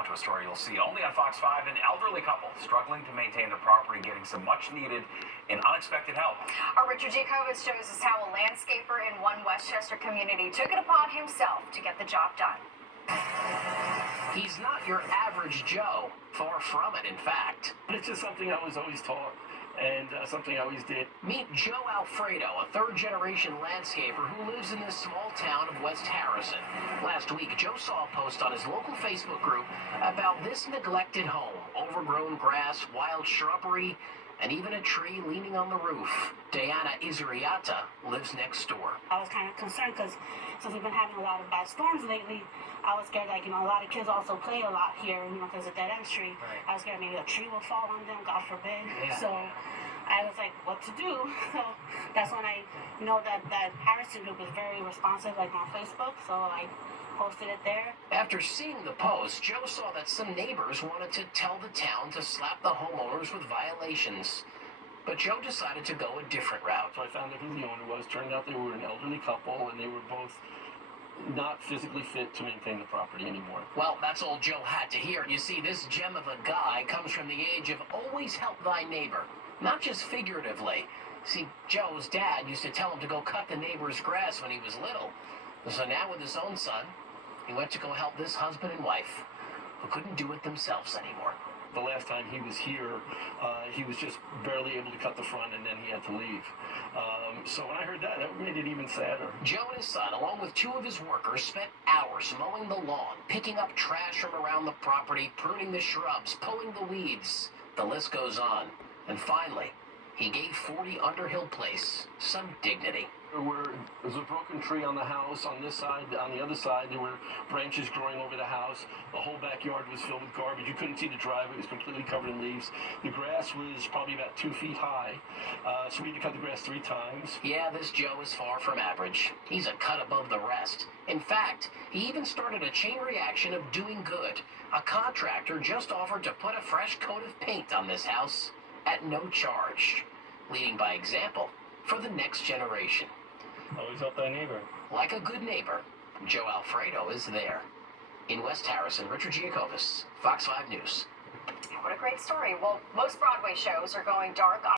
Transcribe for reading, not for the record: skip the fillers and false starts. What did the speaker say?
Now to a story you'll see only on Fox 5. An elderly couple struggling to maintain their property, getting some much needed and unexpected help. Our Richard Jacobs shows us how a landscaper in one Westchester community took it upon himself to get the job done. He's not your average Joe. Far from it, in fact. It's just something I was always taught, and something I always did. Meet Joe Alfredo, a third-generation landscaper who lives in this small town of West Harrison. Last week, Joe saw a post on his local Facebook group about this neglected home. Overgrown grass, wild shrubbery, and even a tree leaning on the roof. Diana Izuriata lives next door. I was kind of concerned because since we've been having a lot of bad storms lately, I was scared, like, a lot of kids also play a lot here, there's a dead end street. Right. I was scared maybe a tree will fall on them, God forbid. Yeah. So I was like, what to do? So that's when I know that Harrison group is very responsive, like on Facebook, so I posted it there. After seeing the post, Joe saw that some neighbors wanted to tell the town to slap the homeowners with violations. But Joe decided to go a different route. So I found out who the owner was. Turned out they were an elderly couple, and they were both not physically fit to maintain the property anymore. Well, that's all Joe had to hear. You see, this gem of a guy comes from the age of always help thy neighbor. Not just figuratively. See, Joe's dad used to tell him to go cut the neighbor's grass when he was little. So now with his own son, he went to go help this husband and wife who couldn't do it themselves anymore. The last time he was here, he was just barely able to cut the front, and then he had to leave. So when I heard that made it even sadder. Joe and his son, along with two of his workers, spent hours mowing the lawn, picking up trash from around the property, pruning the shrubs, pulling the weeds. The list goes on. And finally, he gave 40 Underhill Place some dignity. There was a broken tree on the house on this side. On the other side, there were branches growing over the house. The whole backyard was filled with garbage. You couldn't see the driveway. It was completely covered in leaves. The grass was probably about 2 feet high, so we had to cut the grass 3 times. Yeah, this Joe is far from average. He's a cut above the rest. In fact, he even started a chain reaction of doing good. A contractor just offered to put a fresh coat of paint on this house at no charge, leading by example for the next generation. Always help thy neighbor. Like a good neighbor, Joe Alfredo is there. In West Harrison, Richard Giacobis, Fox 5 News. What a great story. Well, most Broadway shows are going dark on